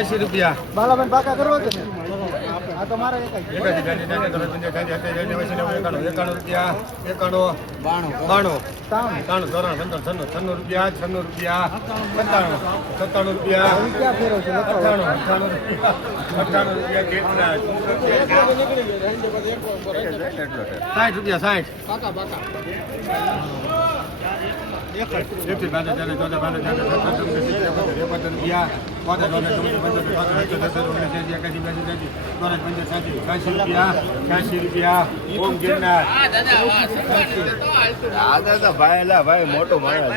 એસી રૂપિયા. બાલાબેન પાકા કરવા છે? આ તો મારા એક જ એકાસી ગાંધી ગાંધી ત્રણ પંચાસી ગાંધી અઠ્યાસી એકાસી નેવું એકાણું રૂપિયા એકાણું બાણું. બાણું. ત્રણ પંચાણું છન્નું છન્નું રૂપિયા છન્નું રૂપિયા સત્તાણું સત્તાણું રૂપિયા અઠ્ઠાણું રૂપિયા અઠ્ઠાણું રૂપિયા કેટલા સાઠ રૂપિયા સાઠ એકથી ચૌદ રૂપિયા. પંદર પાંચ છ્યાસી રૂપિયા ઓમ ગિરનાર આગળ તો ભાઈ એલા ભાઈ મોટો માણસ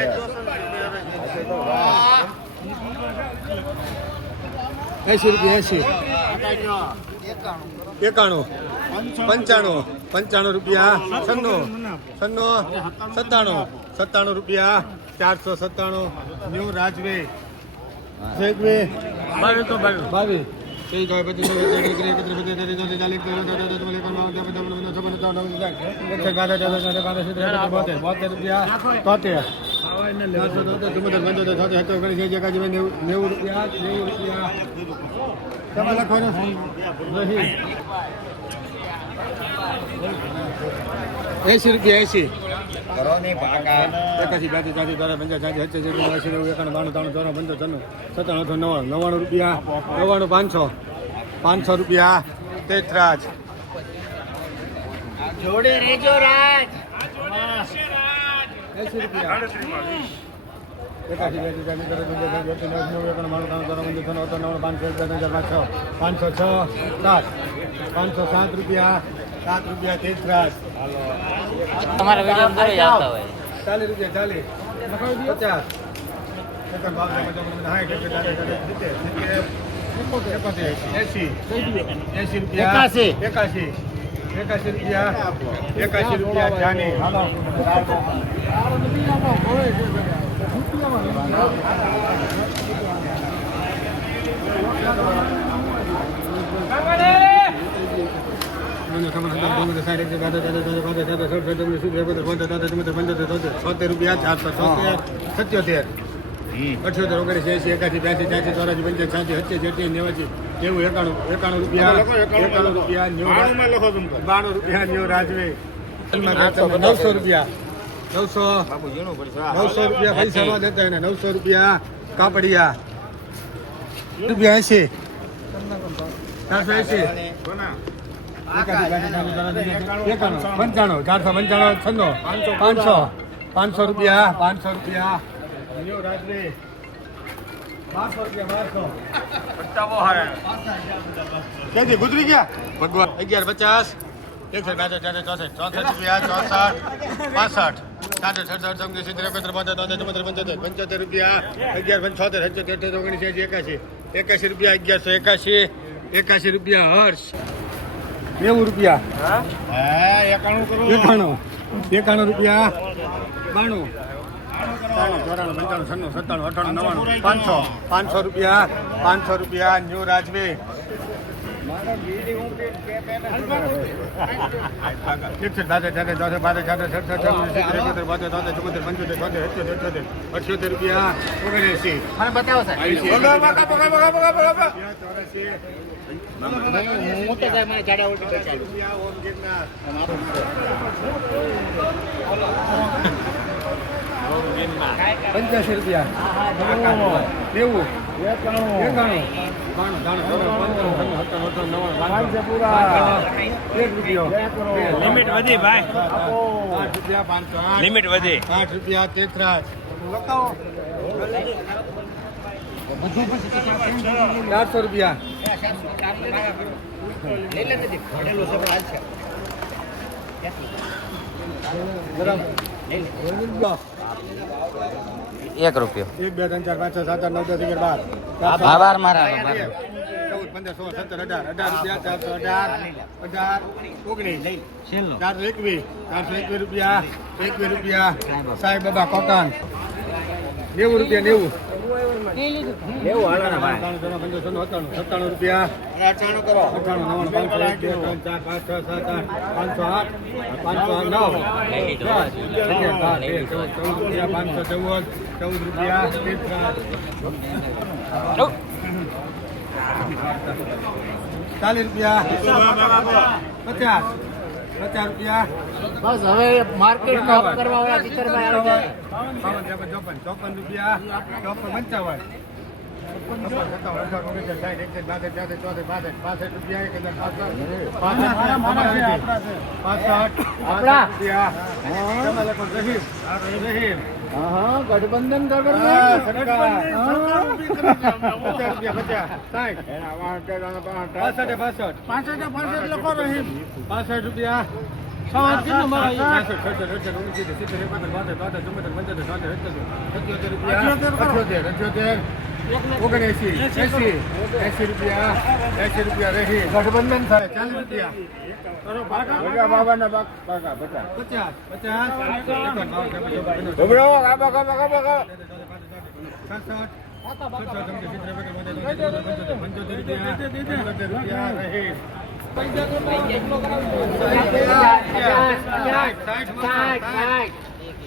છે એસી રૂપિયા એસી એકાણું પંચાણું પંચાણું રૂપિયા છન્નું છન્નું સત્તાણું સત્તાણું રૂપિયા ચારસો સત્તાણું ન્યૂ રાજવે નેવું નેવું રૂપિયા નેવું રૂપિયા તમે લખવાનું એસી રૂપિયા એસી કરો નહીં પાકા. એકાસી બ્યાસી ચાસી ચોરા રૂપિયા એસી નેવું એકાણું બાણું ત્રાણું ચોરા પંદર છન્નું સત્તાણું નવ્વાણું નવ્વાણું રૂપિયા નવ્વાણું પાંચસો. પાંચસો રૂપિયા તેત્રાજ જોડે રેજો રાજ. એસી રૂપિયા. એકાસી બ્યાસી ચાસી ચોરા પંચાસ સાઠી સત્યાસી નેવું એકાણું બાણું ત્રાણું ચોરા પંદર છન્નું અઠાણું નવ્વાણું પાંચસો એક છ પાંચસો છ સાત પાંચસો સાત રૂપિયા. સાત રૂપિયા તેત્રાજ તમારા વીડિયો દરરોજ આવતા હોય ચાલીસ રૂપિયા ચાલીસ પચાસ એકમ બાવન, પચાસ, સાઠ, એકસો ચાલીસ, ચાલીસ, સિત્તેર, સિત્તેર, એકોતેર, એંસી એંસી રૂપિયા સત્યોતેર અઠ્યોતેર ઓગણીસ એસી એકાસી બ્યાસી પંચાસી સાતસી સત્યાસી અઠ્યાસી નેવાસી રૂપિયા એકાણું રાજવે નવસો રૂપિયા નવસો નવસો રૂપિયા પૈસામાં દેતા નવસો રૂપિયા કાપડિયા રૂપિયા એસી ચારસો એસી પંચાણું ચારસો પંચાણું છન્નું પાંચસો પાંચસો રૂપિયા પાંચસો રૂપિયા. બારસો ગુજરી ગયા? ભગવાન અગિયાર પચાસ. એકસો બાસઠ ચારસો ચોસઠ ચોસઠ રૂપિયા ચોસઠ પાસઠ. સાઠ સડસઠ સમજી સિત્તેર એકોતેર બોતેર તોતેર ચુમ્મોતેર પંચોતેર પંચોતેર રૂપિયા. અગિયાર પંચોતેર અઠ્યોતેર ઓગણીસ એકાસી એકાસી રૂપિયા અગિયારસો એકાસી એકાસી રૂપિયા હર્ષ. નેવું રૂપિયા. એકાણું એકાણું. રૂપિયા. બાણું. ત્રાણું ચોરાણું પંચાણું છન્નું સત્તાણું અઠાણું નવ્વાણું પાંચસો. પાંચસો રૂપિયા. પાંચસો રૂપિયા ન્યૂ રાજવે. અઠ્યોતેર રૂપિયા. ઓગણએંસી. મને બતાવો સાહેબ. હું તો સાહેબ મને જાડા ઓમ ગિરનાર પંચ્યાસી રૂપિયા. નેવું લિમિટ વધી ભાઈ. લિમિટ વધી. આઠ રૂપિયા તેત્રાજ ચારસો રૂપિયા. એક રૂપિયો. એક બે ત્રણ ચાર પાંચ છ સાત આઠ નવ દસ અગિયાર બાર. આભાર મારા ચૌદ પંદર સોળ સત્તર અઢાર. અઢાર રૂપિયા ચારસો અઢાર. અઢાર ઓગણીસ. ચારસો એકવીસ. ચારસો એકવીસ રૂપિયા. એકવીસ રૂપિયા. સાહેબ બાબા કોટન નેવું રૂપિયા નેવું. સત્તાણું રૂપિયા અઠાણું નવ્વાણું પાંચસો એક બે ત્રણ ચાર પાંચ છ સાત આઠ પાંચસો આઠ પાંચસો નવ ચૌદ રૂપિયા પાંચસો ચૌદ ચૌદ રૂપિયા ચાલીસ રૂપિયા, પચાસ પચાસ રૂપિયા બસ હવે માર્કેટ ટોપ કરવા વાળા ચિત્રભાઈ આવી જાય બાવન ત્રેપન ચોપન ચોપન રૂપિયા ચોપન પંચાવન છપ્પન, સત્તાવન, અઠાવન, ઓગણસિત્તેર, સાઠ, એકસઠ, બાસઠ, ત્રેસઠ, ચોસઠ, બાસઠ, પાસઠ રૂપિયા, એક હજાર પાસઠ, પાસઠ, પાસઠ, આપણા. રૂપિયા. તમે લખો રહીમ. રહીમ. હા હા ગઠબંધન. પાસઠ રૂપિયા સત્તોતેર, સત્યોતેર રૂપિયા, એંસી, એંસી રૂપિયા, રહી. ગઠબંધન થાય, ચાલીસ રૂપિયા. રૂપિયા રહી. સાઠ, સાઠ, સાઠ, સાઠ. સાઠ,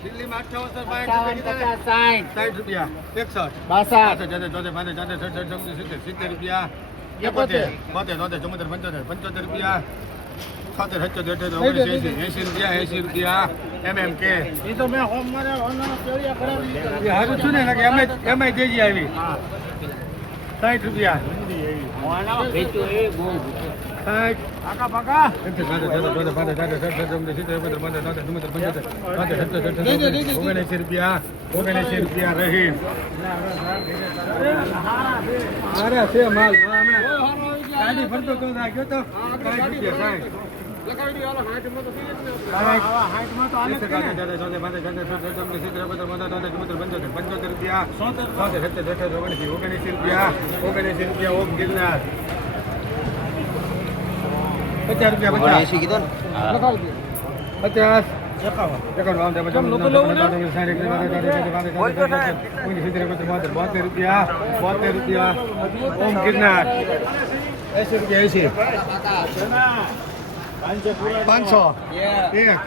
દિલ્હીમાં અઠ્ઠાવન, સાઠ, એકાવન, પચાસ, સાઠ, સાઠ રૂપિયા એકસઠ બાસઠ, સિત્તેર રૂપિયા એકોતેર બોતેર તોતેર ચુમ્મોતેર પંચોતેર પંચોતેર રૂપિયા છોતેર સત્યોતેર અઠ્યોતેર ઓગણીસ એંસી એંસી રૂપિયા એંસી રૂપિયા એમ એમ કે એ તો મેં હોમ મારે હોનાનો ચોરિયા કરાવી એ હારું છું ને કે એમ એમ તેજી આવી સાઠ રૂપિયા વેચો એ બહુ ઓગણએંસી રૂપિયા. ઓગણએંસી રૂપિયા રહી અરે છે માલ ગાડી ફરતો તો ગયો તો સાઠ રૂપિયા સાઠ પચાસ રૂપિયા ઓગણએંસી કીધો ને. પચાસ. બોતેર રૂપિયા બોતેર રૂપિયા. ઓમ ગિરનાર. એસી રૂપિયા એસી. પાંચસો. એક.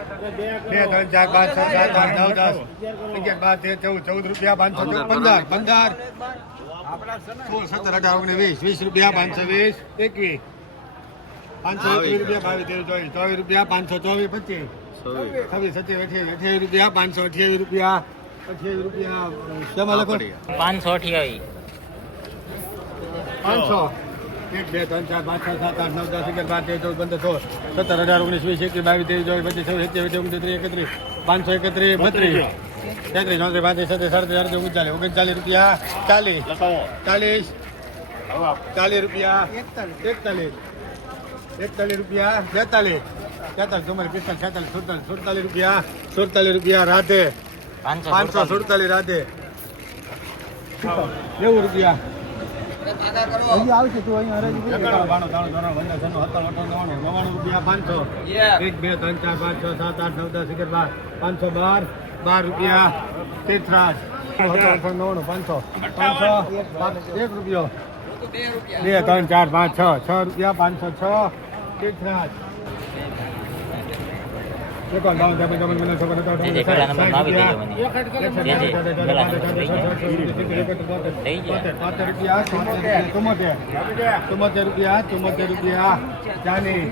બે ત્રણ ચાર પાંચ છ સાત આઠ નવ દસ અગિયાર બાર તેર ચૌદ ચૌદ રૂપિયા પાંચસો પંદર પંદર સોળ સત્તર અઢાર ઓગણીસ વીસ વીસ રૂપિયા પાંચસો વીસ. એકવીસ. પાંચસો એકવીસ રૂપિયા બાવીસ ત્રેવીસ ચોવીસ ચોવીસ રૂપિયા પાંચસો ચોવીસ પચીસ. છવ્વીસ સત્યાવીસ અઠ્યાવીસ અઠ્યાવીસ રૂપિયા પાંચસો અઠ્યાવીસ રૂપિયા અઠ્યાવીસ રૂપિયા. શેમાં લખો. પાંચસો અઠ્યાવીસ. પાંચસો. એક બે ત્રણ ચાર પાંચ છ સાત આઠ નવ દસ અગિયાર બાર તેર ચૌદ પંદર સોળ સત્તર અઢાર ઓગણીસ વીસ એકવીસ બાવીસ ત્રેવીસ ચોવીસ પચીસ છવ્વીસ સત્યાવીસ ઓગણત્રીસ એકત્રીસ પાંચસો એકત્રીસ બત્રીસ. તેત્રીસ ચોત્રીસ પાંત્રીસ છત્રીસ સાડત્રીસ અડત્રીસ ઓગણચાલીસ ઓગણચાલીસ રૂપિયા ચાલીસ. ચાલીસ. ચાલીસ રૂપિયા. એકતાલીસ. એકતાલીસ રૂપિયા બેતાલીસ તેતાલીસ ચુમ્માલીસ પિસ્તાલીસ છેતાલીસ સુડતાલીસ સુડતાલીસ રૂપિયા સુડતાલીસ રૂપિયા રાધે. પાંચસો સુડતાલીસ. રાધે. નેવું રૂપિયા. પાંચસો. એક બે ત્રણ ચાર પાંચ સાત આઠ નવ દસ બાર. પાંચસો બાર બાર રૂપિયા. તેત્રાસ. પાંચસો. પાંચસો. એક રૂપિયો. બે ત્રણ ચાર પાંચ છ છ રૂપિયા પાંચસો છ તેત્રાસ એકાવન, બાવન, ત્રેપન, ચોપન, પંચાવન, છપ્પન, સત્તાવન, જે જે અઠાવન, પેલા નંબરમાં આવી દેજો મને. સાઠ રૂપિયા. જે જે પેલા નંબર થઈ જાય. થઈ જાય. પાંતેર રૂપિયા ચુમ્મોતેર રૂપિયા ચુમ્મોતેર રૂપિયા ચાલીસ